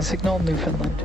a signal, Newfoundland.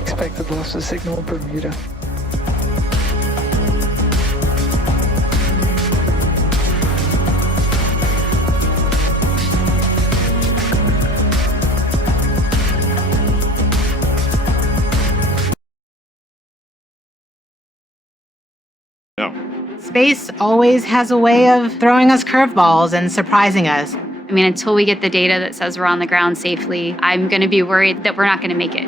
Expected loss of signal, Bermuda. Space always has a way of throwing us curveballs and surprising us. I mean, until we get the data that says we're on the ground safely, I'm going to be worried that we're not going to make it.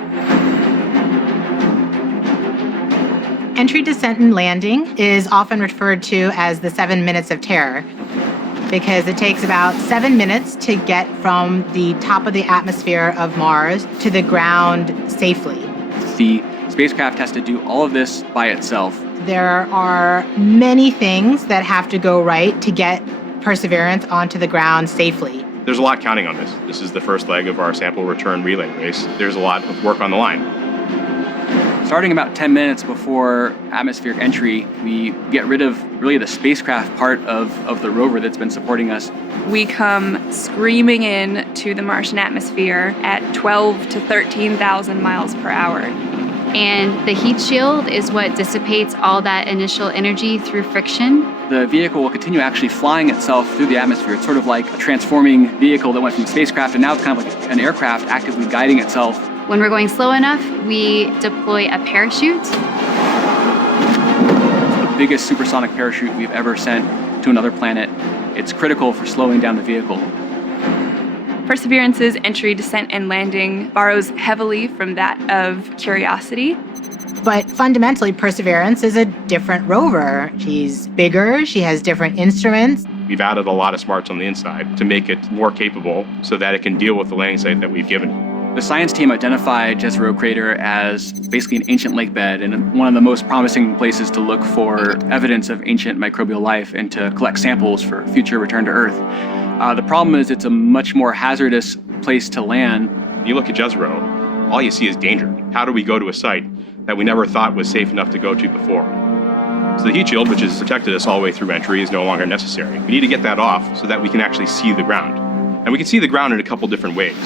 Entry, descent, and landing is often referred to as the 7 minutes of terror because it takes about 7 minutes to get from the top of the atmosphere of Mars to the ground safely. The spacecraft has to do all of this by itself. There are many things that have to go right to get Perseverance onto the ground safely. There's a lot counting on this. This is the first leg of our sample return relay race. There's a lot of work on the line. Starting about 10 minutes before atmospheric entry, we get rid of really the spacecraft part of the rover that's been supporting us. We come screaming in to the Martian atmosphere at 12 to 13,000 miles per hour. And the heat shield is what dissipates all that initial energy through friction. The vehicle will continue actually flying itself through the atmosphere. It's sort of like a transforming vehicle that went from a spacecraft and now it's kind of like an aircraft actively guiding itself. When we're going slow enough, we deploy a parachute. It's the biggest supersonic parachute we've ever sent to another planet. It's critical for slowing down the vehicle. Perseverance's entry, descent, and landing borrows heavily from that of Curiosity. But fundamentally, Perseverance is a different rover. She's bigger, she has different instruments. We've added a lot of smarts on the inside to make it more capable so that it can deal with the landing site that we've given it. The science team identified Jezero Crater as basically an ancient lake bed and one of the most promising places to look for evidence of ancient microbial life and to collect samples for future return to Earth. The problem is it's a much more hazardous place to land. You look at Jezero, all you see is danger. How do we go to a site that we never thought was safe enough to go to before? So the heat shield, which has protected us all the way through entry, is no longer necessary. We need to get that off so that we can actually see the ground. And we can see the ground in a couple different ways.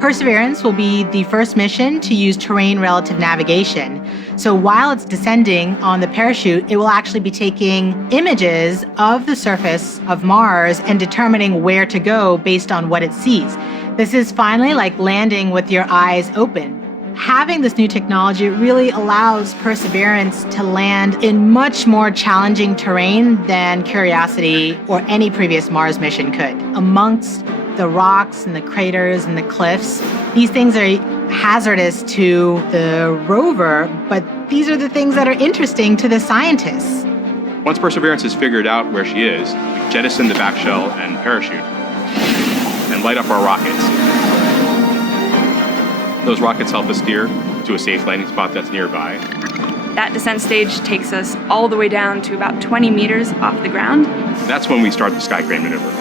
Perseverance will be the first mission to use terrain relative navigation. So while it's descending on the parachute, it will actually be taking images of the surface of Mars and determining where to go based on what it sees. This is finally like landing with your eyes open. Having this new technology really allows Perseverance to land in much more challenging terrain than Curiosity or any previous Mars mission could. Amongst the rocks and the craters and the cliffs, these things are hazardous to the rover, but these are the things that are interesting to the scientists. Once Perseverance has figured out where she is, we jettison the back shell and parachute and light up our rockets. Those rockets help us steer to a safe landing spot that's nearby. That descent stage takes us all the way down to about 20 meters off the ground. That's when we start the sky crane maneuver.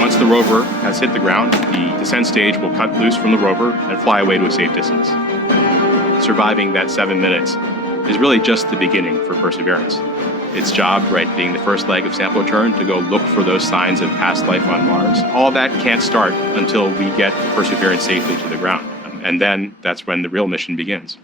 Once the rover has hit the ground, the descent stage will cut loose from the rover and fly away to a safe distance. Surviving that 7 minutes is really just the beginning for Perseverance. Its job, right, being the first leg of sample return, to go look for those signs of past life on Mars. All that can't start until we get Perseverance safely to the ground. And then that's when the real mission begins.